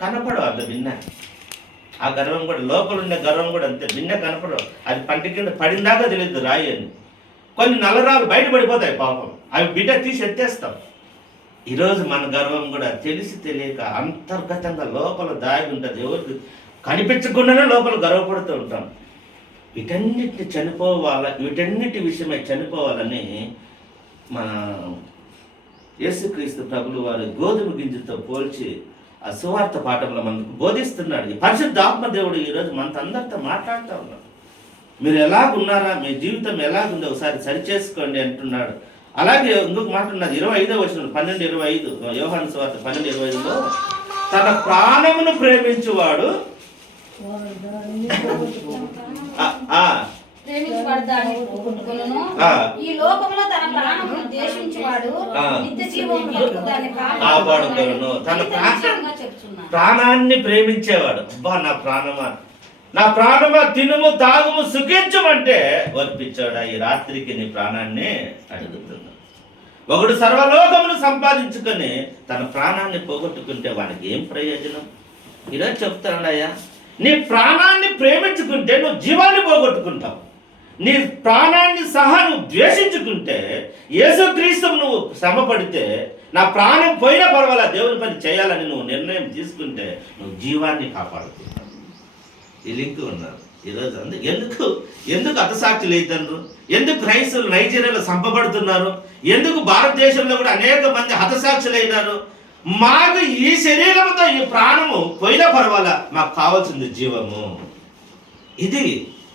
కనపడవు అంత భిన్న. ఆ గర్వం కూడా, లోపల ఉండే గర్వం కూడా అంతే, భిన్న కనపడవు. అది పంట కింద పడిందాకా తెలియదు రాయి అని. కొన్ని నల్లరాలు బయటపడిపోతాయి పాపం, అవి బిడ్డ తీసి ఎత్తేస్తాం. ఈరోజు మన గర్వం కూడా తెలిసి తెలియక అంతర్గతంగా లోపల దాగి ఉంటుంది, ఎవరికి కనిపించకుండానే లోపల గర్వపడుతూ ఉంటాం. వీటన్నిటిని వీటన్నిటి విషయమై చనిపోవాలని మన యేసుక్రీస్తు ప్రభులు వారు గోధుమ గింజతో పోల్చి ఆ సువార్త పాఠంలో మనకు బోధిస్తున్నాడు. ఈ పరిశుద్ధాత్మ దేవుడు ఈరోజు మనతో అందరితో మాట్లాడుతూ ఉన్నాడు. మీరు ఎలాగున్నారా, మీ జీవితం ఎలాగుందో ఒకసారి సరిచేసుకోండి అంటున్నాడు. అలాగే ఇంకొక మాట ఉన్నది, 25వ వచనం 12:25, యోహాను సువార్త 12:25లో, తన ప్రాణమును ప్రేమించువాడు ప్రాణాన్ని ప్రేమించేవాడు. అబ్బా నా ప్రాణమా తినుము తాగుము సుఖించమంటే వర్పించాడా ఈ రాత్రికి నీ ప్రాణాన్ని అడుగుతున్నాడు. ఒకడు సర్వలోకమును సంపాదించుకొని తన ప్రాణాన్ని పోగొట్టుకుంటే వానికి ఏం ప్రయోజనం? ఈరోజు చెప్తానయ్యా, నీ ప్రాణాన్ని ప్రేమించుకుంటే నువ్వు జీవాన్ని పోగొట్టుకుంటావు. నీ ప్రాణాన్ని సహా నువ్వు ద్వేషించుకుంటే, యేసుక్రీస్తు నువ్వు శ్రమపడితే, నా ప్రాణం పోయినా పర్వాలా దేవుని పని చేయాలని నువ్వు నిర్ణయం తీసుకుంటే నువ్వు జీవాన్ని కాపాడుకుంటావు. ఈ లింక్ ఉన్నారు ఈరోజు. ఎందుకు హతసాక్షులు అవుతారు? ఎందుకు క్రైస్తవులు నైజీరియాలో చంపబడుతున్నారు? ఎందుకు భారతదేశంలో కూడా అనేక మంది హతసాక్షులైనారు? మాకు ఈ శరీరంతో ఈ ప్రాణము పోయినా పర్వాలా, మాకు కావాల్సింది జీవము. ఇది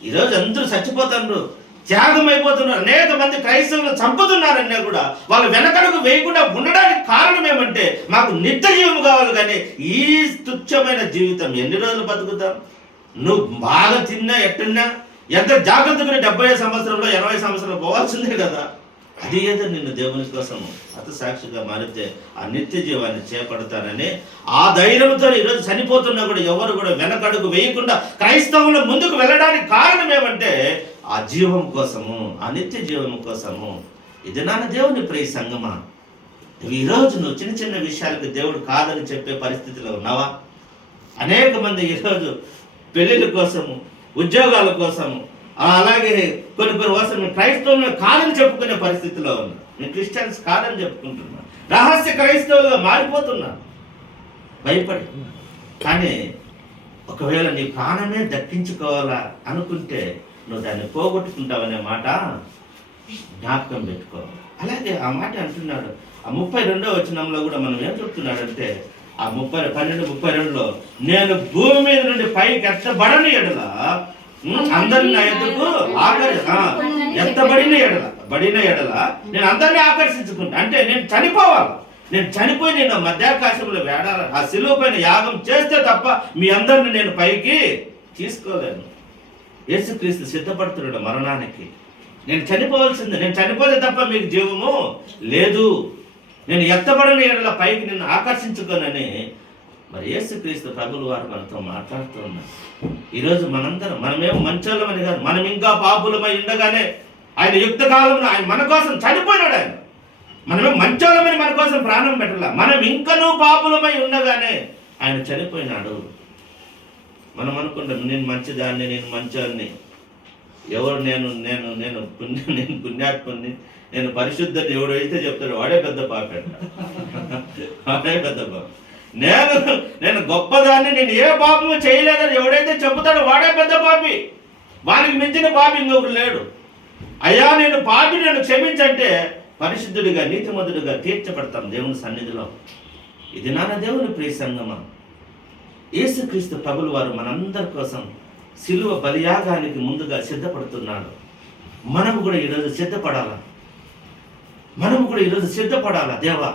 ఈరోజు అందరూ చచ్చిపోతున్నారు, త్యాగం అయిపోతున్నారు. అనేక మంది క్రైస్తవులు చంపుతున్నారన్నా కూడా వాళ్ళు వెనకడుగు వేయకుండా ఉండడానికి కారణం ఏమంటే, మాకు నిత్య జీవము కావాలి. కానీ ఈ తుచ్చమైన జీవితం ఎన్ని రోజులు బతుకుతాం? నువ్వు బాగా తిన్నా ఎట్టున్నా ఎంత జాగ్రత్తగా 70 సంవత్సరంలో 80 సంవత్సరంలో పోవాల్సిందే కదా. అది ఏదో నిన్ను దేవుని కోసం హతసాక్షిగా మారితే ఆ నిత్య జీవాన్ని చేపడతానని ఆ ధైర్యంతో ఈరోజు చనిపోతున్నా కూడా ఎవరు కూడా వెనకడుగు వేయకుండా క్రైస్తవులు ముందుకు వెళ్ళడానికి కారణం ఏమంటే ఆ జీవం కోసము, ఆ నిత్య జీవం కోసము. ఇది నాన్న దేవుని ప్రియ సంగమా, ఈరోజు నువ్వు చిన్న చిన్న విషయాలకు దేవుడు కాదని చెప్పే పరిస్థితిలో ఉన్నావా? అనేక మంది ఈరోజు పెళ్ళిళ్ళ కోసము, ఉద్యోగాల కోసము, అలాగే కొన్ని కోసం క్రైస్తవులు కాదని చెప్పుకునే పరిస్థితిలో ఉన్నా. నేను క్రిస్టియన్స్ కాదని చెప్పుకుంటున్నా, రహస్య క్రైస్తవులుగా మారిపోతున్నా భయపడి. కానీ ఒకవేళ నీ ప్రాణమే దక్కించుకోవాలా అనుకుంటే నువ్వు దాన్ని పోగొట్టుకుంటావనే మాట జ్ఞాపకం పెట్టుకోవాలి. అలాగే ఆ మాట అంటున్నాడు ఆ 32వ వచనంలో కూడా. మనం ఏం చెప్తున్నాడంటే ఆ 12:32లో, నేను భూమి మీద నుండి పైకి ఎత్తబడని ఎడల అందరిని నా ఎద్దుకు ఎత్తబడిన ఎడల నేను అందరినీ ఆకర్షించుకుంటా. అంటే నేను చనిపోవాలి, నేను చనిపోయి నేను మధ్యాకాశంలో వేడాలి, ఆ శిలువ పైన యాగం చేస్తే తప్ప మీ అందరిని నేను పైకి తీసుకోలేను. యేసుక్రీస్తు సిద్ధపడుతున్నాడు మరణానికి. నేను చనిపోవాల్సిందే, నేను చనిపోతే తప్ప మీకు జీవము లేదు, నేను ఎత్తబడిన ఎడల పైకి నిన్ను ఆకర్షించుకోనని మరి యేసుక్రీస్తు ప్రభులు వారు మనతో మాట్లాడుతూ ఉన్నారు. ఈరోజు మనమేమో మంచోళ్ళమని కాదు, మనం ఇంకా పాపులమై ఉండగానే ఆయన యుక్త కాలంలో ఆయన మన కోసం చనిపోయినాడు. మనమే మంచోళ్ళమని మన కోసం ప్రాణం పెట్టాల, మనం ఇంకనూ పాపులమై ఉండగానే ఆయన చనిపోయినాడు. మనం అనుకుంటాం నేను మంచిదాన్ని, నేను మంచోడిని, ఎవరు నేను నేను నేను నేను పుణ్యాత్ముని, నేను పరిశుద్ధని ఎవడు అయితే చెప్తాడు వాడే పెద్ద పాపి అంట. వాడే పెద్ద పాపి. నేను గొప్పదాన్ని, నేను ఏ పాపము చేయలేదని ఎవడైతే చెబుతాడో వాడే పెద్ద పాపి. వానికి మించిన పాపి ఇంకొకరు లేడు. అయ్యా నేను పాపి, నేను క్షమించంటే పరిశుద్ధుడిగా నీతిమంతుడిగా తీర్చబడతాం దేవుని సన్నిధిలో. ఇది నాన్న దేవుని ప్రియ సంగమా, యేసుక్రీస్తు ప్రభులు వారు మనందరి కోసం శిలువ బలియాగానికి ముందుగా సిద్ధపడుతున్నాడు. మనము కూడా ఈరోజు సిద్ధపడాలా. దేవా,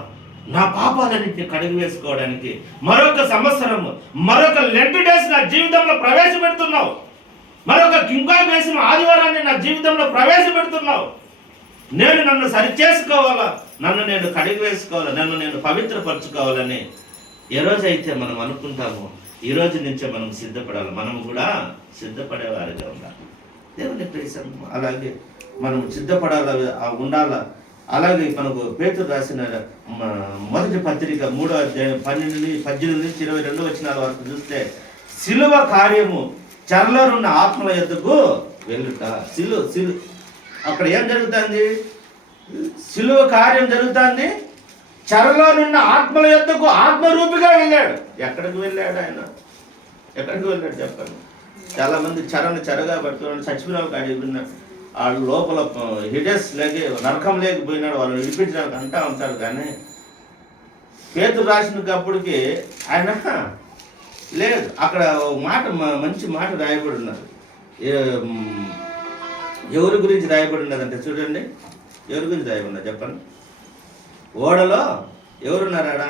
నా పాపాలన్నింటినీ కడిగి వేసుకోవడానికి మరొక సంవత్సరము, మరొక లెంట్ డేస్ నా జీవితంలో ప్రవేశపెడుతున్నావు. మరొక కింకాయ వేసిన ఆదివారాన్ని నా జీవితంలో ప్రవేశపెడుతున్నావు. నేను నన్ను సరిచేసుకోవాలా, నన్ను నేను కడిగి వేసుకోవాలా, నన్ను నేను పవిత్రపరచుకోవాలని ఏ రోజైతే మనం అనుకుంటామో ఈ రోజు నుంచే మనం సిద్ధపడాలి. మనం కూడా సిద్ధపడేవారిగా ఉండాలి దేవుని ప్రియ సంగమా. అలాగే మనం సిద్ధపడాలి ఉండాలా. అలాగే మనకు పేతురు రాసిన మొదటి పత్రిక 3వ అధ్యాయం 18 నుంచి 22 వచనాల వరకు చూస్తే సిలువ కార్యము చెరలోనున్న ఆత్మల యొద్దకు వెళ్ళుట. అక్కడ ఏం జరుగుతుంది? సిలువ కార్యం జరుగుతుంది. చెరలోనున్న ఆత్మల యొద్దకు ఆత్మరూపిగా వెళ్ళాడు. ఎక్కడికి వెళ్ళాడు ఆయన? ఎక్కడికి వెళ్ళాడు చెప్పండి? చాలా మంది చెరగా పట్టుకున్నాడు, చచ్చిపోయిన వాళ్ళకి అడిగిపోయినాడు, వాళ్ళు లోపల హిడెస్ లేక నరకం లేకపోయినాడు, వాళ్ళు విడిపించడానికి అంటా ఉంటారు. కానీ పేతురు రాసినప్పటికి ఆయన లేదు. అక్కడ మాట మంచి మాట రాయబడి ఉన్నది. ఎవరి గురించి రాయబడి ఉన్నదంటే చూడండి, ఎవరి గురించి రాయబడి ఉన్నది చెప్పండి. ఓడలో ఎవరున్నారాడ?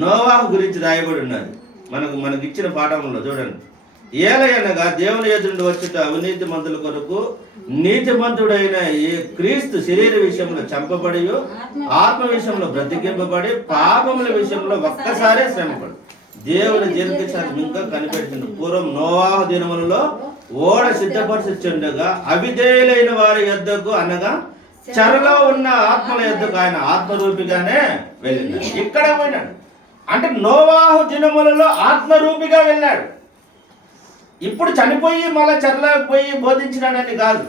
నోవాహు గురించి రాయబడి ఉన్నది. మనకు ఇచ్చిన పాఠంలో చూడండి. ఏలయనగా దేవుని ఎదురుండి వచ్చుట అవినీతి మంతుల కొరకు నీతిమంతుడైన ఈ క్రీస్తు శరీర విషయంలో చంపబడి ఆత్మ విషయంలో బ్రతికింపబడి పాపముల విషయంలో ఒక్కసారే శ్రమపడి దేవుని దీర్ఘశాంతం ఇంకా కనిపెట్టింది. పూర్వం నోవాహు దినములలో ఓడ సిద్ధపరచుండగా అవిధేయులైన వారి యొద్దకు అనగా చెరలో ఉన్న ఆత్మల యొద్దకు ఆయన ఆత్మరూపిగానే వెళ్ళినాడు. ఇక్కడ పోయినాడు అంటే నోవాహు దినములలో ఆత్మరూపిగా వెళ్ళాడు. ఇప్పుడు చనిపోయి మళ్ళీ చెరలోకి పోయి బోధించినాడని కాదు.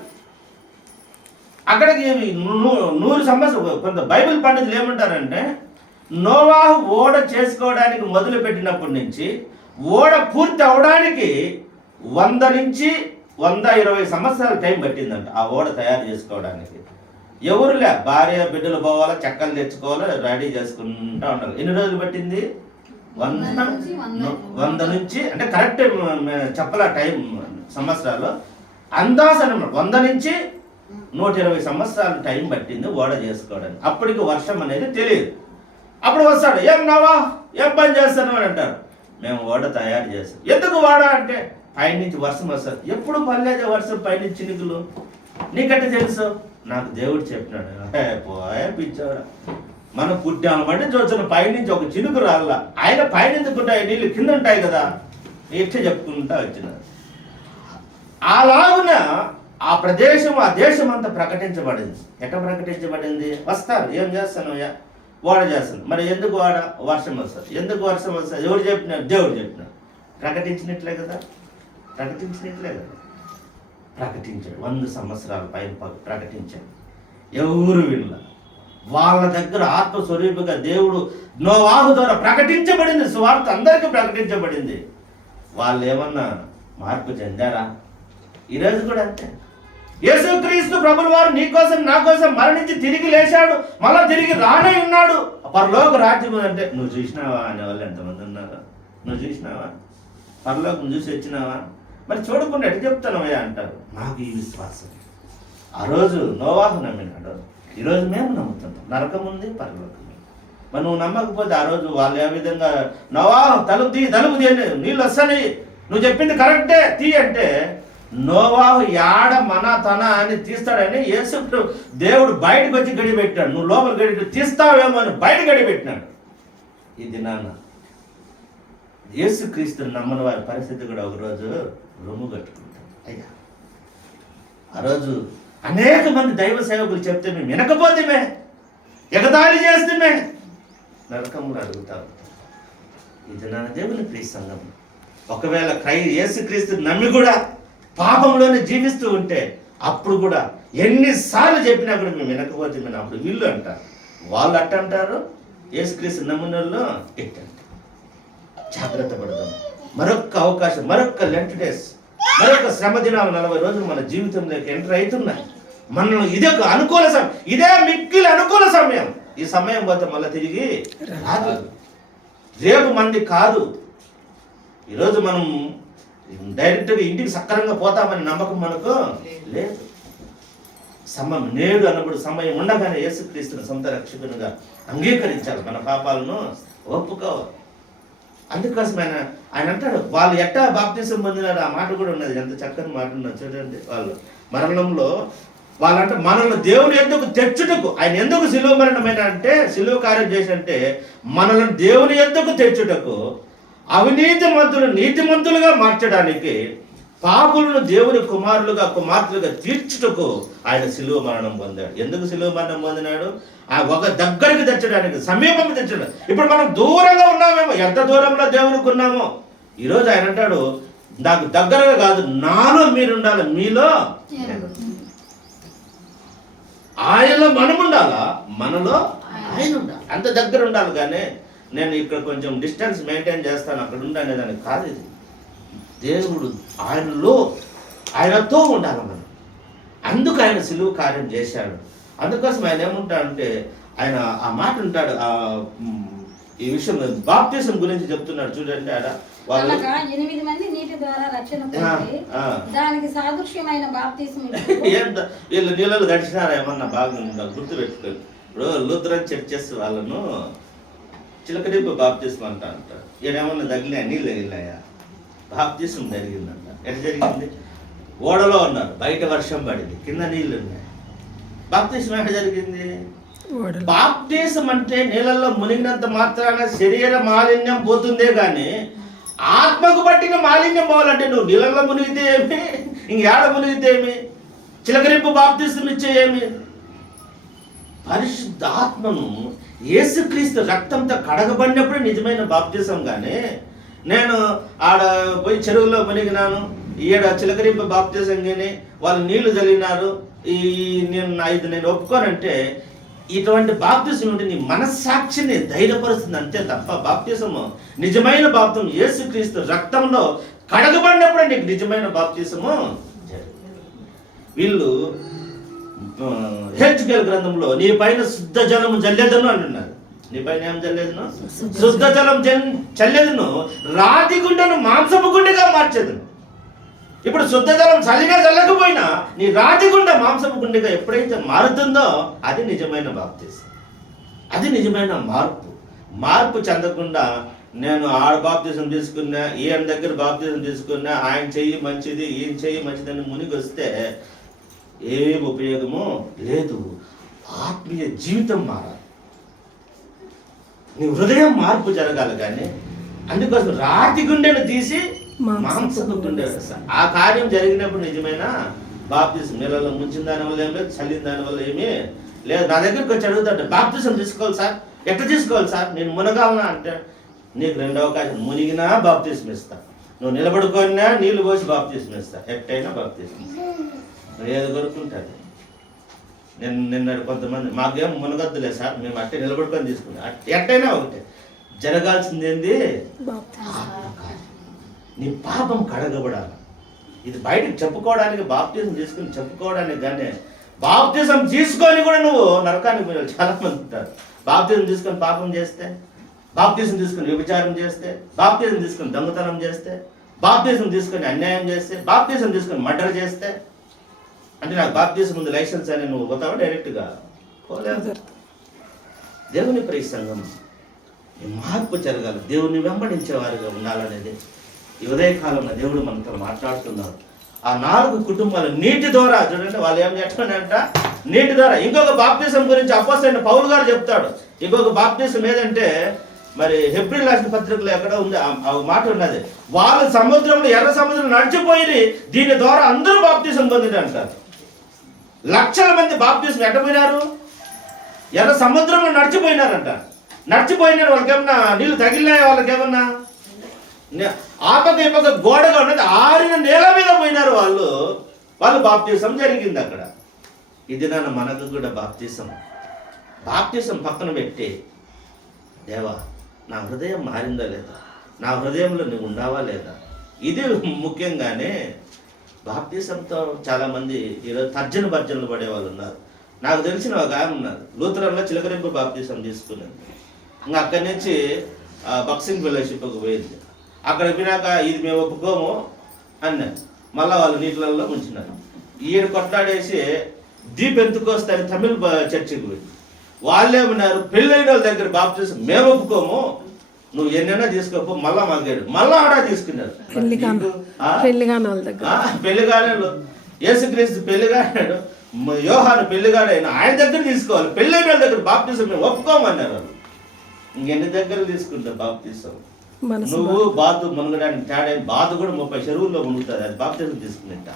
అక్కడికి 100 సంవత్సరాలు కొంత బైబిల్ పండితులు ఏమంటారంటే, నోవాహు ఓడ చేసుకోవడానికి మొదలు పెట్టినప్పటి నుంచి ఓడ పూర్తి అవడానికి 100 నుంచి 120 సంవత్సరాల టైం పట్టిందంట ఆ ఓడ తయారు చేసుకోవడానికి. ఎవరులే, భార్య బిడ్డలు పోవాలా, చెక్కలు తెచ్చుకోవాలా, రెడీ చేసుకుంటా ఉండాలి. ఎన్ని రోజులు పట్టింది? 100 నుంచి అంటే కరెక్ట్ చెప్పాల టైం సంవత్సరాలు అందాస 100 నుంచి 120 సంవత్సరాల టైం పట్టింది ఓడ చేసుకోవడానికి. అప్పటికి వర్షం అనేది తెలియదు. అప్పుడు వస్తాడు, ఏం నావా ఏం పని చేస్తాను అని అంటారు. మేము ఓడ తయారు చేస్తాం. ఎందుకు ఓడ అంటే పైనుంచి వర్షం వస్తుంది. ఎప్పుడు పర్లేదే వర్షం పైనుంచి చినుకులు, నీకంటే తెలుసు? నాకు దేవుడు చెప్పినాడు. పోయే పిచ్చాడు, మనం పుట్టామంటే చూసిన పైనుంచి ఒక చినుకు రాళ్ళ, ఆయన పైనందుకుంటాయి నీళ్ళు కింద ఉంటాయి కదా, ఇట్లా చెప్పుకుంటా వచ్చినారు. అలాగున ఆ ప్రదేశం ఆ దేశం అంతా ప్రకటించబడింది. ఎట్లా ప్రకటించబడింది? వస్తారు, ఏం చేస్తాను ఓడ చేస్తాను. మరి ఎందుకు ఓడ? వర్షం వస్తుంది. ఎందుకు వర్షం వస్తుంది? ఎవరు చెప్పినారు? దేవుడు చెప్పినారు. ప్రకటించినట్లే కదా, ప్రకటించినట్లే కదా. ప్రకటించాడు 100 సంవత్సరాల పైన ప్రకటించాడు. ఎవరు వినల. వాళ్ళ దగ్గర ఆత్మస్వరూపిగా దేవుడు నోవాహు ద్వారా ప్రకటించబడింది. సువార్త అందరికీ ప్రకటించబడింది. వాళ్ళు ఏమన్నా మార్పు చెందారా? ఈరోజు కూడా అంతే. యేసుక్రీస్తు ప్రభుల వారు నీ కోసం నా కోసం మరణించి తిరిగి లేచాడు, మళ్ళా తిరిగి రానే ఉన్నాడు. పరలోక రాజ్యం అంటే నువ్వు చూసినావా అనే వాళ్ళు ఎంతమంది ఉన్నారు? నువ్వు చూసినావా? పరలోకం చూసి వచ్చినావా? మరి చూడకుండా ఎట్లా చెప్తానవయ్యా అంటారు. నాకు ఈ విశ్వాసం. ఆ రోజు నోవాహు నమ్మినాడు, ఈరోజు మేము నమ్ముతుంటాం. నరకం ఉంది, పరలోకం ఉంది. మరి నువ్వు నమ్మకపోతే ఆ రోజు వాళ్ళు ఏ విధంగా నోవాహు తలుపు తీయండి, నీళ్ళు వస్తాయి, నువ్వు చెప్పింది కరెక్టే తీ అంటే నోవాహు యాడ మన తన అని తీస్తాడని యేసు దేవుడు బయటకు వచ్చి గడిపెట్టాడు. నువ్వు లోపల గడి తీస్తావేమో అని బయట గడిపెట్టినాడు. ఇది నాన్న యేసుక్రీస్తుని నమ్మని వారి పరిస్థితి కూడా ఒకరోజు రొమ్ము కట్టుకుంటాం. అయ్యా ఆ రోజు అనేక మంది దైవ సేవకులు చెప్తే మేము వినకపోతేమే, ఎగతాళి చేస్తేమే నరకములు అడుగుతా ఉంటాం. ఇది నా దేవుని ప్రియ సంఘం. ఒకవేళ యేసుక్రీస్తుని నమ్మి కూడా పాపంలోనే జీవిస్తూ ఉంటే అప్పుడు కూడా ఎన్నిసార్లు చెప్పినా కూడా మేము వినకపోతే మేము అప్పుడు వీళ్ళు అంటారు, వాళ్ళు అట్ట అంటారు, యేసుక్రీస్తు నమ్మునల్లో ఎట్టంటారు. జాగ్రత్త పడదాం. మరొక్క అవకాశం, మరొక్క లెంట్ డేస్, మరొక శ్రమ దినాలు 40 రోజులు మన జీవితంలోకి ఎంటర్ అవుతున్నాయి. మనం ఇదే ఒక అనుకూల సమయం, ఇదే మిక్కిలి అనుకూల సమయం. ఈ సమయం పోతే మళ్ళీ తిరిగి రాదు. రేపు మంది కాదు. ఈరోజు మనం డైరెక్ట్గా ఇంటికి సక్రమంగా పోతామని నమ్మకం మనకు లేదు. సమయం నేడు అన్నప్పుడు సమయం ఉండగానే యేసుక్రీస్తుని సొంత రక్షకునిగా అంగీకరించాలి, మన పాపాలను ఒప్పుకోవాలి. అందుకోసం ఆయన అంటాడు, వాళ్ళు ఎట్టా బాప్తిసం పొందినారు. ఆ మాట కూడా ఉన్నది, ఎంత చక్కని మాట ఉన్నది చూడండి. వాళ్ళు మరణంలో వాళ్ళంటే మనల్ని దేవుని ఎందుకు తెచ్చుటకు, ఆయన ఎందుకు సిలువ మరణమైన అంటే సిలువ కార్యం చేసినంటే మనల్ని దేవుని ఎందుకు తెచ్చుటకు, అవినీతి మంతులు నీతిమంతులుగా మార్చడానికి పాపులను దేవుని కుమారులుగా కుమార్తెలుగా తీర్చుటకు ఆయన శిలువ మరణం పొందాడు. ఎందుకు శిలువ మరణం పొందినాడు? ఆ ఒక దగ్గరికి తెచ్చడానికి, సమీపంకి తెచ్చడానికి. ఇప్పుడు మనం దూరంగా ఉన్నామేమో, ఎంత దూరంలో దేవునికి ఉన్నామో. ఈరోజు ఆయన అంటాడు, నాకు దగ్గరగా కాదు, నాలో మీరు ఉండాలి, మీలో ఆయనలో మనం ఉండాలా, మనలో ఆయన ఉండాలి. అంత దగ్గర ఉండాలి. కానీ నేను ఇక్కడ కొంచెం డిస్టెన్స్ మెయింటైన్ చేస్తాను, అక్కడ ఉండాలనే దానికి కాదు. ఇది దేవుడు ఆయనలో, ఆయనతో ఉండాలి మనం. అందుకు ఆయన సిలువ కార్యం చేశాడు. అందుకోసం ఆయన ఏముంటాడంటే, ఆయన ఆ మాట ఉంటాడు. ఈ విషయం బాప్తిజం గురించి చెప్తున్నాడు చూడండి. ఆడ వాళ్ళు 8 మంది నీటి ద్వారా రక్షణ పొంది దానికి సాదృశ్యమైన బాప్తిజం వీళ్ళు నీళ్ళలో దడిచినారా ఏమన్నా బాగా గుర్తు పెట్టుకోండి. ఇప్పుడు లూథరన్ చర్చెస్ వాళ్ళను చిలకడింపు బాప్తిజం అంట అంటారు. ఈడేమన్నా తగిలినా, నీళ్ళు తగిలినాయా? బాప్తిజం జరిగిందంట. ఎట్లా జరిగింది? ఓడలో ఉన్నారు, బయట వర్షం పడింది, కింద నీళ్ళు ఉన్నాయి. బాప్తిజం ఎట్లా జరిగింది? బాప్తిజం అంటే నీళ్ళల్లో మునిగినంత మాత్రాన శరీర మాలిన్యం పోతుందే కానీ ఆత్మకు పట్టిన మాలిన్యం పోవాలంటే నువ్వు నీళ్ళల్లో మునిగితే ఏమి, ఇంకేడ మునిగితే ఏమి? చిలకరింపు బాప్తిజం ఇచ్చే ఏమి? పరిశుద్ధ ఆత్మను యేసుక్రీస్తు రక్తంతో కడగబడినప్పుడే నిజమైన బాప్తిజం. కానీ నేను ఆడ పోయి చెరువులో మునిగినాను, ఈడ చిలకరింపు బాప్తిజం కానీ వాళ్ళు నీళ్లు చల్లినారు, నేను ఒప్పుకోనంటే ఇటువంటి బాప్తిజం ఉంటే నీ మనస్సాక్షిని ధైర్యపరుస్తుంది అంతే తప్ప, బాప్తిజము నిజమైన బాప్తిజం యేసుక్రీస్తు రక్తంలో కడగబడినప్పుడే నీకు నిజమైన బాప్తిజము. వీళ్ళు హెచ్కేల్ గ్రంథంలో నీ పైన శుద్ధ జలము జల్లేదను అంటున్నారు. నీ పైన ఏం జల్లేదును? శుద్ధ జలం చల్లేదును, రాతి గుండెను మాంసపు గుండెగా మార్చేదును. ఇప్పుడు శుద్ధ జలం చల్లినా చల్లకపోయినా నీ రాతి గుండె మాంసపు గుండెగా ఎప్పుడైతే మారుతుందో అది నిజమైన బాప్తిజం. అది నిజమైన మార్పు చెందకుండా నేను ఆడ బాప్తిజం తీసుకున్నా, ఈయన దగ్గర బాప్తిజం తీసుకున్నా, ఆయన చెయ్యి మంచిది, ఈయన చెయ్యి మంచిదని మునిగి వస్తే ఏం ఉపయోగమో లేదు. ఆత్మీయ జీవితం మారాలి, నీ హృదయం మార్పు జరగాలి. కానీ అందుకోసం రాతి గుండెను తీసి మాంసపు గుండె, ఆ కార్యం జరిగినప్పుడు నిజమైన బాప్తిజం. నీళ్ళలో ముంచిన దానివల్ల ఏం లేదు, చల్లిన దానివల్ల ఏమీ లేదు. నా దగ్గరికి వచ్చి అడుగుతాడు, బాప్తిజం తీసుకోవాలి సార్, ఎట్లా తీసుకోవాలి సార్, నేను మునగాలనా అంటే నీకు 2వ అవకాశం. మునిగినా బాప్తిజం ఇస్తా, నువ్వు నిలబడుకున్నా నీళ్లు పోసి బాప్తిజం ఇస్తా, ఎట్టయినా బాప్తిజం. ఏది కొరుకుంటుంది. నిన్నడు కొంతమంది మాకేం మునగద్దులే సార్, మేము అట్టే నిలబడుకొని తీసుకున్నాం, ఎట్టయినా ఒకటే. జరగాల్సింది ఏంది? నీ పాపం కడగబడాలి. ఇది బయటకు చెప్పుకోవడానికి, బాప్తిజం తీసుకుని చెప్పుకోవడానికి. కానీ బాప్తిజం తీసుకొని కూడా నువ్వు నరకానికి పోయాలి. చాలా మంది ఉంటారు. బాప్తిజం తీసుకొని పాపం చేస్తే, బాప్తిజం తీసుకుని వ్యభిచారం చేస్తే, బాప్తిజం తీసుకుని దొంగతనం చేస్తే, బాప్తిజం తీసుకుని అన్యాయం చేస్తే, బాప్తిజం తీసుకుని మర్డర్ చేస్తే, అంటే నాకు బాప్తిజం ముందు లైసెన్స్ అని నువ్వు పోతావా? డైరెక్ట్గా పోలేదు. దేవుని ప్రియ సంఘం, మార్పు జరగాలి, దేవుని వెంబడించేవారుగా ఉండాలనేది ఈ ఉదయకాలంలో దేవుడు మనతో మాట్లాడుతున్నారు. ఆ 4 కుటుంబాలు నీటి ద్వారా చూడండి, వాళ్ళు ఏం చెప్తాడంట, నీటి ద్వారా. ఇంకొక బాప్తిజం గురించి అపోస్తలుడైన పౌలు గారు చెప్తాడు. ఇంకొక బాప్తిజం ఏదంటే, మరి హెబ్రీ రాసిన పత్రికలో ఎక్కడ ఉంది ఆ మాట ఉన్నది, వాళ్ళు సముద్రంలో, ఎర్ర సముద్రం నడిచిపోయి దీని ద్వారా అందరూ బాప్తిజం పొందింది అంటారు. లక్షల మంది బాప్తిజం ఎట్టపోయినారు? ఎర్ర సముద్రంలో నడిచిపోయినారంట. నడిచిపోయినారు. వాళ్ళకేమన్నా నీళ్ళు తగిలినాయా? వాళ్ళకేమన్నా ఆ పక్క ఈ పక్క గోడగా ఉన్నది, ఆరిన నేల మీద పోయినారు వాళ్ళు బాప్తిజం జరిగింది అక్కడ. ఇది నాన్న మనకు కూడా బాప్తిజం పక్కన పెట్టి, దేవా నా హృదయం మారిందా లేదా, నా హృదయంలో నువ్వు ఉన్నావా లేదా, ఇది ముఖ్యంగానే. బాప్తిజంతో చాలామంది ఈరోజు భర్జనలు పడే వాళ్ళు ఉన్నారు. నాకు తెలిసిన ఒక ఆమె ఉన్నారు, లూథరన్లో చిలకరింపు బాప్తిజం తీసుకున్నది. ఇంకా అక్కడి నుంచి బాక్సింగ్ ఫెలోషిప్కి పోయింది. అక్కడ వినాక ఇది మేము ఒప్పుకోము అన్నారు. మళ్ళీ వాళ్ళు నీటిలలో ఉంచినారు. ఈయన కొట్లాడేసి దీపెంతుకొస్తారని తమిళ చర్చికి పోయింది. వాళ్ళే ఉన్నారు, పెళ్ళైన వాళ్ళ దగ్గర బాప్తిజం మేము ఒప్పుకోము, నువ్వు ఎన్నైనా తీసుకోపో, మళ్ళా మాగాడు. మళ్ళా ఆడ తీసుకున్నారు. పెళ్లిగానే యేసుక్రీస్తు పెళ్లిగాడు, యోహాను పెళ్లిగాడైన ఆయన దగ్గర తీసుకోవాలి. పెళ్ళైన వాళ్ళ దగ్గర బాప్తిజం మేము ఒప్పుకోమన్నారు. వాళ్ళు ఇంకెన్ని దగ్గర తీసుకుంటారు బాప్తిజం? నువ్వు బాతు మునగడానికి తేడా బాతు కూడా 30 చెరువుల్లో మునుగుతుంది, అది బాప్తిజం తీసుకునింట.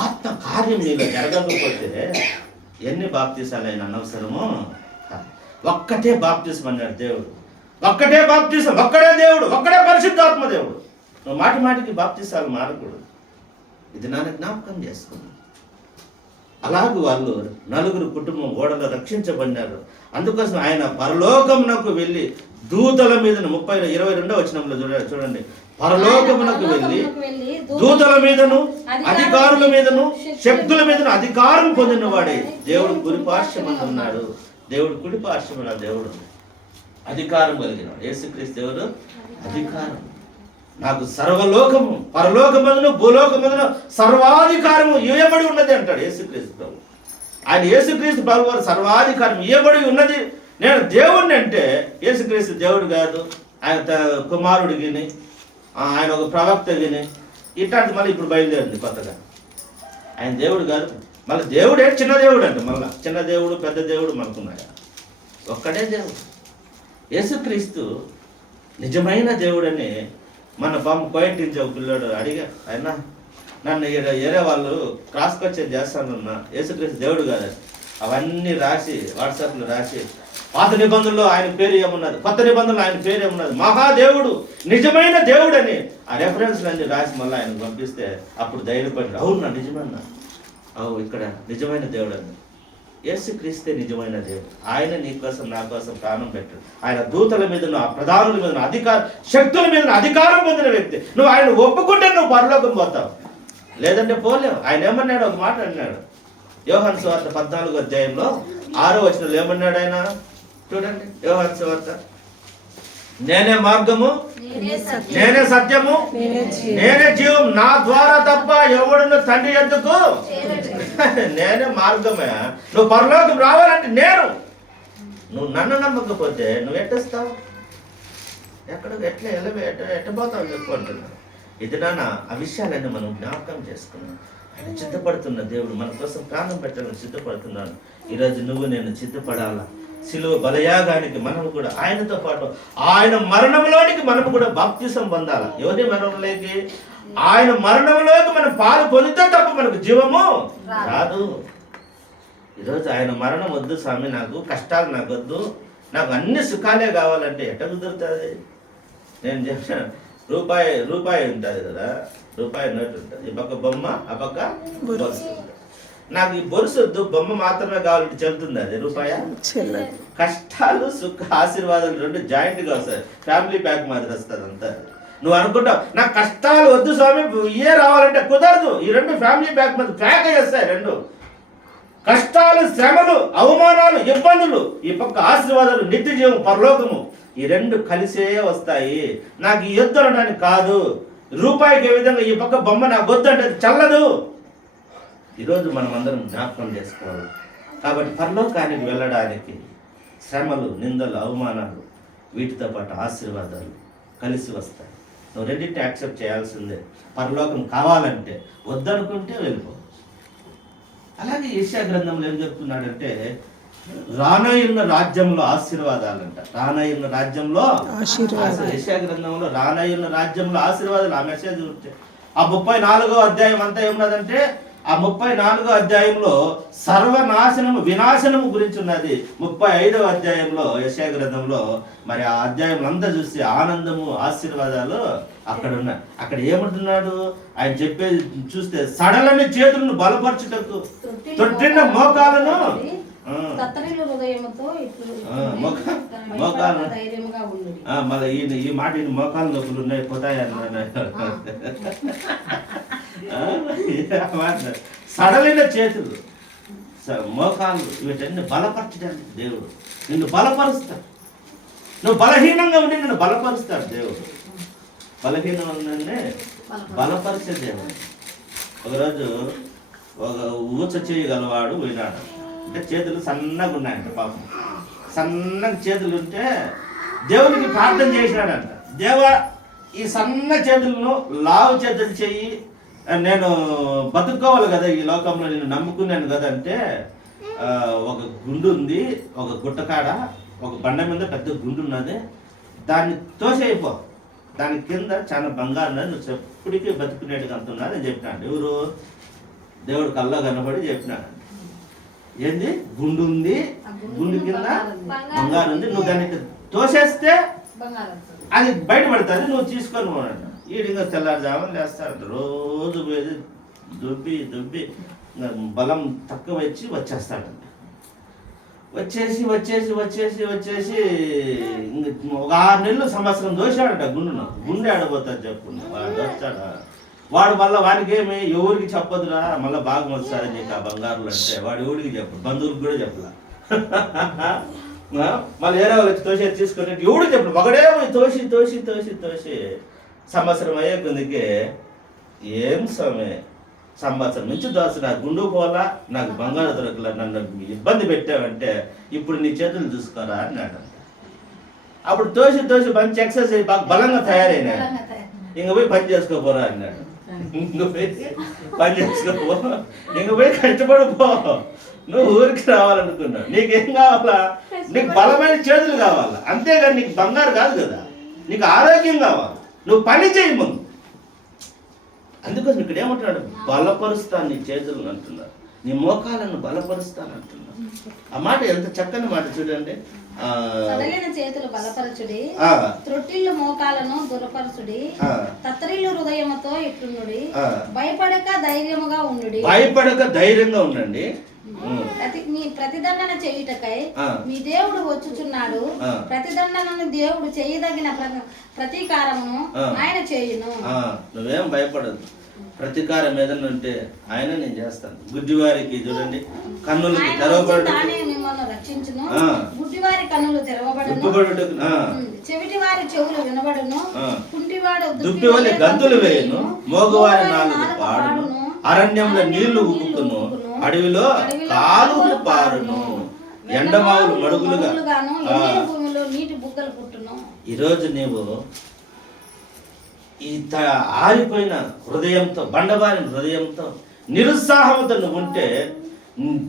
ఆత్మ కార్యం నీలో జరగకపోతే ఎన్ని బాప్తిసాలైన అనవసరము. ఒక్కటే బాప్తిసం అన్నాడు దేవుడు, ఒక్కటే బాప్తిసం, ఒక్కడే దేవుడు, ఒక్కడే పరిశుద్ధాత్మ దేవుడు. నువ్వు మాటి మాటికి బాప్తిసాలు మారకూడదు. ఇది నాన్న జ్ఞాపకం చేసుకున్నాను. అలాగే వాళ్ళు 4 కుటుంబం ఓడలో రక్షించబడినారు. అందుకోసం ఆయన పరలోకమునకు వెళ్ళి దూతల మీద 22వ వచనంలో చూడండి, పరలోకమునకు వెళ్ళి దూతల మీదను అధికారుల మీదను శక్తుల మీదను అధికారం పొందిన వాడే దేవుడు కుడిపార్శ్వమందు ఉన్నాడు. దేవుడు కుడిపార్శ్వమున దేవుడు అధికారం కలిగినాడు. యేసుక్రీస్తు దేవుడు అధికారం. నాకు సర్వలోకము పరలోకమందును భూలోకమందును సర్వాధికారము ఇవ్వబడి ఉన్నది అంటాడు యేసుక్రీస్తు ప్రభు. ఆయన యేసుక్రీస్తు ప్రభు వారు సర్వాధికారం ఇవ్వబడి ఉన్నది. నేను దేవుడిని అంటే యేసుక్రీస్తు దేవుడు కాదు, ఆయన కుమారుడిగిని, ఆయన ఒక ప్రవక్తగిని, ఇట్లాంటి మళ్ళీ ఇప్పుడు బయలుదేరింది కొత్తగా. ఆయన దేవుడు కాదు, మళ్ళీ దేవుడే చిన్న దేవుడు అంటే మళ్ళీ చిన్న దేవుడు పెద్ద దేవుడు మనకున్నాడు. ఒక్కడే దేవుడు యేసుక్రీస్తు నిజమైన దేవుడని మన కోయింట్ నుంచి ఒక పిల్లోడు అడిగా, ఆయన నన్ను ఏరే వాళ్ళు క్రాస్ క్వశ్చన్ చేస్తానన్నా యేసుక్రీస్తు దేవుడు కాదని అవన్నీ రాసి వాట్సాప్లో రాసి, పాత నిబంధనలో ఆయన పేరు ఏమున్నది, కొత్త నిబంధనలో ఆయన పేరు ఏమున్నది, మహాదేవుడు నిజమైన దేవుడు అని ఆ రెఫరెన్స్లన్నీ రాసి మళ్ళీ ఆయనకు పంపిస్తే అప్పుడు ధైర్యపడి అవునా నిజమన్నా, అవు ఇక్కడ నిజమైన దేవుడు అని. యేసుక్రీస్తే నిజమైన దేవుడు. ఆయన నీ కోసం నా కోసం ప్రాణం పెట్టాడు. ఆయన దూతల మీద ఆ ప్రధానుల మీద అధికార శక్తుల మీద అధికారం పొందిన వ్యక్తి. నువ్వు ఆయన ఒప్పుకుంటే నువ్వు పరలోకం పోతావు, లేదంటే పోలేవు. ఆయన ఏమన్నాడు, ఒక మాట అన్నాడు యోహాను సువార్త 14వ అధ్యాయంలో 6వ వచనంలో ఏమన్నాడు ఆయన చూడండి. యోహాను సువార్త, నేనే మార్గము, నేనే సత్యము, నేనే జీవం, నా ద్వారా తప్ప ఎవడును తండ్రి ఎందుకు. నేనే మార్గమే. నువ్వు పరలోకం రావాలంటే నేను, నువ్వు నన్ను నమ్మకపోతే నువ్వు ఎట్టేస్తావు, ఎట్టబోతావు చెప్పుకుంటున్నా. ఇది నాన్న ఆ విషయాలన్నీ మనం జ్ఞాపకం చేసుకున్నాం. ఆయన సిద్ధపడుతున్న దేవుడు మన కోసం ప్రాణం పెట్టాలని సిద్ధపడుతున్నాను. ఈరోజు నువ్వు నేను సిద్ధపడాలా. సిలువ బలయాగానికి మనం కూడా ఆయనతో పాటు ఆయన మరణంలోనికి మనం కూడా బాప్తిసం పొందాలి. ఎవరి మరణంలోకి? ఆయన మరణంలోకి మనం పాలు పొందితే తప్ప మనకు జీవము రాదు. ఈరోజు ఆయన మరణం వద్దు స్వామి, నాకు కష్టాలు నాకు వద్దు, నాకు అన్ని సుఖాలే కావాలంటే ఎట్ట కుదురుతుంది? నేను చెప్పాను, రూపాయి ఉంటుంది కదా, రూపాయి నోటు ఉంటుంది, ఈ పక్క బొమ్మ ఆ పక్క బొరుసు. నాకు ఈ బొరుసు వద్దు, బొమ్మ మాత్రమే కావాలంటే చెల్లుతుంది అది రూపాయ? కష్టాలు సుఖ ఆశీర్వాదాలు రెండు జాయింట్గా వస్తాయి, ఫ్యామిలీ ప్యాక్ మాదిరి వస్తుంది అంతా. నువ్వు అనుకుంటావు నాకు కష్టాలు వద్దు స్వామి ఇయే రావాలంటే కుదరదు. ఈ రెండు ఫ్యామిలీ ప్యాక్ మీద ప్యాక్ చేస్తాయి. రెండు కష్టాలు, శ్రమలు, అవమానాలు, ఇబ్బందులు, ఈ పక్క ఆశీర్వాదాలు, నిత్య జీవం, పరలోకము, ఈ రెండు కలిసే వస్తాయి. నాకు ఈ యొద్దు అనడానికి కాదు. రూపాయికి ఏ విధంగా ఈ పక్క బొమ్మ నాకు వద్దు అంటే చల్లదు. ఈరోజు మనం అందరం జ్ఞాపకం చేసుకోవాలి. కాబట్టి పరలోకానికి వెళ్ళడానికి శ్రమలు, నిందలు, అవమానాలు, వీటితో పాటు ఆశీర్వాదాలు కలిసి వస్తాయి. నువ్వు రెండింటిని యాక్సెప్ట్ చేయాల్సిందే. పరలోకం కావాలంటే, వద్దనుకుంటే వెళ్ళిపో. అలాగే యెషయా గ్రంథంలో ఏం చెప్తున్నాడంటే రానయ్యున్న రాజ్యంలో ఆశీర్వాదాలంట. రానయ్యున్న రాజ్యంలో యెషయా గ్రంథంలో రానయ్యున్న రాజ్యంలో ఆశీర్వాదాలు. ఆ మెసేజ్ ఆ 34వ అధ్యాయం అంతా ఏమున్నదంటే ఆ 34వ అధ్యాయంలో సర్వనాశనము, వినాశనము గురించి ఉన్నది. 35వ అధ్యాయంలో యెషయా గ్రంథంలో మరి ఆ అధ్యాయం అంతా చూస్తే ఆనందము, ఆశీర్వాదాలు అక్కడ ఉన్నాయి. అక్కడ ఏమంటున్నాడు ఆయన చెప్పేది చూస్తే, సడలని చేతులను బలపరచుటకు, తొట్టిన మోకాలను మళ్ళీ ఈ మాట మోకాలు నొప్పులు ఉన్నాయి పోతాయి అన్నాడు. సడలిన చేతులు, మోకాలు, వీటన్ని బలపరచడానికి దేవుడు నిన్ను బలపరుస్తాడు. నువ్వు బలహీనంగా ఉండి నిన్ను బలపరుస్తాడు దేవుడు. బలహీనంగానే బలపరిచే దేవుడు. ఒకరోజు ఒక ఊచ చేయగలవాడు పోయినాడు. అంటే చేతులు సన్నగా ఉన్నాయంట పాపం. సన్నగా చేతులు ఉంటే దేవునికి ప్రార్థన చేసినాడంట, దేవా ఈ సన్న చేతులను లావు చేతులు చెయ్యి, నేను బతుక్కోవాలి కదా ఈ లోకంలో, నేను నమ్ముకున్నాను కదా అంటే ఒక గుండు ఉంది, ఒక గుట్టకాడ ఒక బండ మీద పెద్ద గుండు ఉన్నది, దాన్ని తోసేయిపో, దాని కింద చాలా బంగారం నువ్వు ఎప్పటికీ బతుకునేట్టుగా అంటున్నా అని చెప్పినాడు. ఎవరు? దేవుడు కల్లో కనబడి చెప్పినాడు. ఏంది? గుండు ఉంది, గుండు కింద బంగారం ఉంది, నువ్వు దానికి తోసేస్తే అది బయటపడుతుంది, నువ్వు తీసుకొని పోనంట. ఈడింగా తెల్లారుజామున లేస్తాడు, రోజు పోయి దుబ్బి దుబ్బి బలం తక్కువ వచ్చి వచ్చేస్తాడంట. వచ్చేసి వచ్చేసి వచ్చేసి వచ్చేసి ఒక 6 నెలలు సంవత్సరం దోశాడట గుండును. గుండె ఆడబోతాడు చెప్పుకున్నా వాడు వచ్చాడా, వాడు మళ్ళీ వాడికి ఏమి ఎవరికి చెప్పదురా, మళ్ళీ బాగా వస్తారని నీకు ఆ బంగారులు అంటే వాడు ఎవరికి చెప్పడు, బంధువులకు కూడా చెప్పలా. మళ్ళీ ఏదో వచ్చి తోసి తీసుకుని ఎవడు చెప్పడు, ఒకడే తోసి తోసి తోసి తోసి సంవత్సరం అయ్యే కొద్దికి ఏం సంవత్సరం నుంచి దోశ నాకు గుండు పోలా, నాకు బంగారు దొరకలా, నన్ను ఇబ్బంది పెట్టావంటే ఇప్పుడు నీ చేతులు చూసుకోరా అన్నాడు. అప్పుడు తోసి తోసి మంచి ఎక్సర్సైజ్ బాగా బలంగా తయారైనా, ఇంక పోయి పని చేసుకోపోరా అన్నాడు. ఇంక పోయి పని చేసుకోపో, ఇంక పోయి కష్టపడిపో, నువ్వు ఊరికి రావాలనుకున్నావు. నీకేం కావాలా? నీకు బలమైన చేతులు కావాలా, అంతేగాని నీకు బంగారు కాదు కదా. నీకు ఆరోగ్యం కావాలి, నువ్వు పని చేయి ముందు. అందుకోసం ఇక్కడ ఏమంటున్నాడు? బలపరుస్తాను నీ చేతులను అంటున్నాడు, నీ మోకాలను బలపరుస్తాను అంటున్నాడు. ఆ మాట ఎంత చక్కని మాట చూడండి. సడలిన చేతులు బలపరచుడి, త్రొట్టిల్లు మోకాలను దురపరచుడి, తత్తరిల్లు హృదయముతో ఇట్లుండుడి, భయపడక ధైర్యముగా ఉండుడి. భయపడక ధైర్యంగా ఉండండి. మీ ప్రతిదండన చేయుటకై మీ దేవుడు వచ్చుచున్నాడు. ప్రతిదండనను దేవుడు చేయదగిన ప్రతీకారమును ఆయన చేయును. నువ్వేం భయపడదు, ప్రతీకారం ఏదన్నా ఉంటే ఆయన నేను చేస్తాను. గుడ్డివారికి చూడండి కన్నులకి తెరవబడు, మిమ్మల్ని రక్షించును. గుడ్డివారి కన్నులు తెరవబడును, చెవిటి వారి చెవులు వినబడును, కుంటివాడు దుప్పివలి గంతులు వేయును, మోగవారి నాలుగు పాడును, అరణ్యంలో నీళ్లు ఉక్కును, అడవిలో కాలువలు పారును, ఎండమావులు మడుగులుగా నీటి బుగ్గలు పుట్టును. ఈరోజు నీవు ఈ ఆరిపోయిన హృదయంతో, బండబారిన హృదయంతో, నిరుత్సాహంతో నువ్వు ఉంటే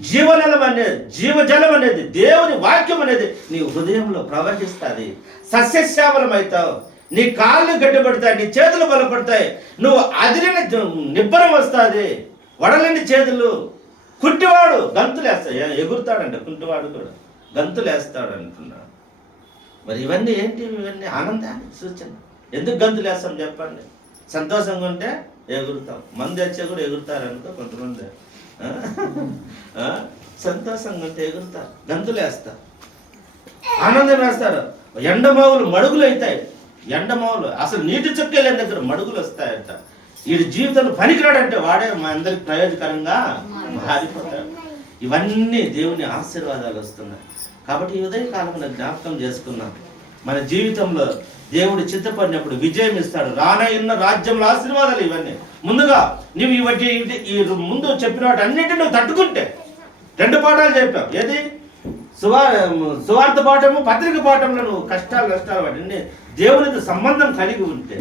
జీవనలం అనేది, జీవజలం అనేది, దేవుని వాక్యం అనేది నీ హృదయంలో ప్రవహిస్తుంది. సస్యశ్యామలం అవుతావు, నీ కాళ్ళు గడ్డపడతాయి, నీ చేతులు బలపడతాయి, నువ్వు అదిరిన నిబ్బరం వస్తుంది, వడలేని చేతులు. కుంటివాడు గంతులు వేస్తాయి, ఎగురుతాడంట కుంటివాడు కూడా గంతులు వేస్తాడు అంటున్నాడు. మరి ఇవన్నీ ఏంటి? ఇవన్నీ ఆనందాన్ని సూచన. ఎందుకు గంతులు వేస్తాం చెప్పండి? సంతోషంగా ఉంటే ఎగురుతాం. మంది వచ్చే కూడా ఎగురుతారనుకో కొంతమంది, సంతోషంగా ఉంటే ఎగురుతారు, గంతులు వేస్తారు, ఆనందం వేస్తారు. ఎండమావులు మడుగులు అవుతాయి, ఎండమావులు అసలు నీటి చుక్కే లేని దగ్గర మడుగులు వస్తాయంట. వీడి జీవితంలో పనికిరాడంటే వాడే మా అందరికి ప్రయోజకరంగా మారిపోతాడు. ఇవన్నీ దేవుని ఆశీర్వాదాలు వస్తున్నాయి. కాబట్టి ఈ ఉదయకాలంలో జ్ఞాపకం చేసుకున్నాం, మన జీవితంలో దేవుడు చిత్తపడినప్పుడు విజయం ఇస్తాడు. రానయ్యున్న రాజ్యంలో ఆశీర్వాదాలు ఇవన్నీ. ముందుగా నువ్వు ఈ ముందు చెప్పిన వాటి అన్నింటినీ నువ్వు తట్టుకుంటే, 2 పాఠాలు చెప్పావు. ఏది? సువార్త పాఠము, పత్రిక పాఠంలో నువ్వు కష్టాలు వాటిని దేవునితో సంబంధం కలిగి ఉంటే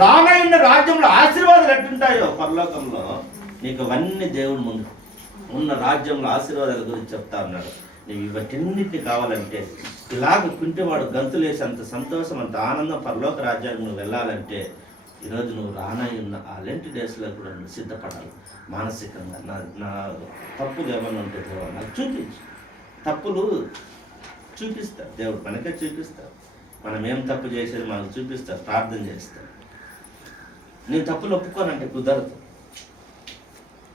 రానయ్యున్న రాజ్యంలో ఆశీర్వాదాలు ఎట్టుంటాయో పరలోకంలో, నీకు అవన్నీ దేవుడు ముందు ఉన్న రాజ్యంలో ఆశీర్వాదాల గురించి చెప్తా ఉన్నాడు. నీవు ఇవన్నింటినీ కావాలంటే, ఇలాగ కుంటేవాడు గంతులేసి అంత సంతోషం, అంత ఆనందం పరలోక రాజ్యానికి నువ్వు వెళ్ళాలంటే ఈరోజు నువ్వు రానయ్యున్న ఆ లెంట్ డేస్లో కూడా నువ్వు సిద్ధపడాలి మానసికంగా. నా తప్పులు ఏమైనా ఉంటే దేవుడు నాకు చూపించు. తప్పులు చూపిస్తారు దేవుడు, మనకే చూపిస్తారు. మనం ఏం తప్పు చేసేది మనకు చూపిస్తారు, ప్రార్థన చేస్తారు. నేను తప్పులు ఒప్పుకోనంటే కుదరదు.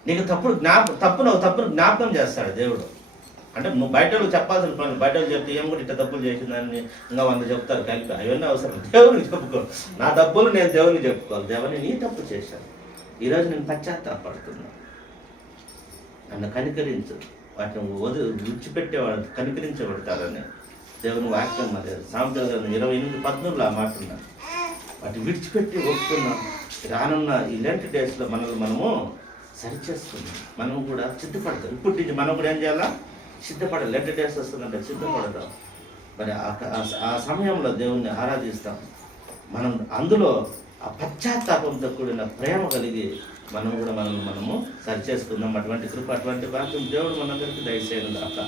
నీకు తప్పును జ్ఞాపకం చేస్తాడు దేవుడు. అంటే నువ్వు బయట చెప్పాల్సిన పని, బయట చెప్తే ఏం కూడా ఇట్లా తప్పులు చేసిందని ఇంకా 100 చెప్తారు కలిపి, అవన్నీ అవసరం. దేవునికి చెప్పుకో. నా తప్పులు నేను దేవునికి చెప్పుకోవాలి. దేవుని నీ తప్పు చేశాను, ఈరోజు నేను పశ్చాత్తాపడుతున్నా, నన్ను కనికరించు. వాటిని విడిచిపెట్టేవాడు కనికరించబడతారని దేవుని వాక్యం. మరి సాంప్రదాయం 28:13 ఆ మాట ఉన్నారు. వాటిని విడిచిపెట్టి ఒప్పుకున్నాం. రానున్న ఈ లెంట్ డేస్లో మనము సరిచేసుకున్నాం. మనం కూడా సిద్ధపడతాం. ఇప్పటి నుంచి మనం కూడా ఏం చేయాలా? సిద్ధపడాలి. లెంట్ డేస్ వస్తుందంటే సిద్ధపడతాం. మరి ఆ సమయంలో దేవుణ్ణి ఆరాధిస్తాం. మనం అందులో ఆ పశ్చాత్తాపంతో కూడిన ప్రేమ కలిగి మనం కూడా మనము సరిచేసుకుందాం. అటువంటి కృప, అటువంటి వాక్యం దేవుడు మనందరికీ దయచేయను గాక.